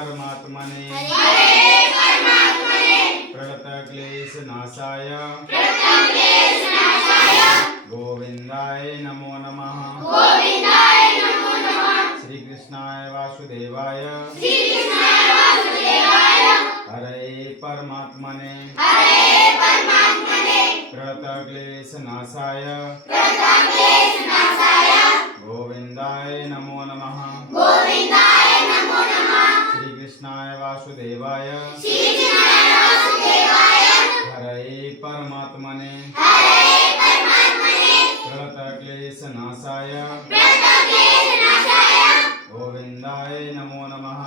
परमात्मने प्रणतक्लेशनाशाय गोविंदाय नमो नमः। श्री कृष्णाय वासुदेवाय हरे परमात्मने प्रणतक्लेशनाशाय गोविंदाय नमो नमः। श्री कृष्णाय वासुदेवाय हरे परमात्मने प्रणतक्लेशनाशाय गोविंदाय नमो नमः।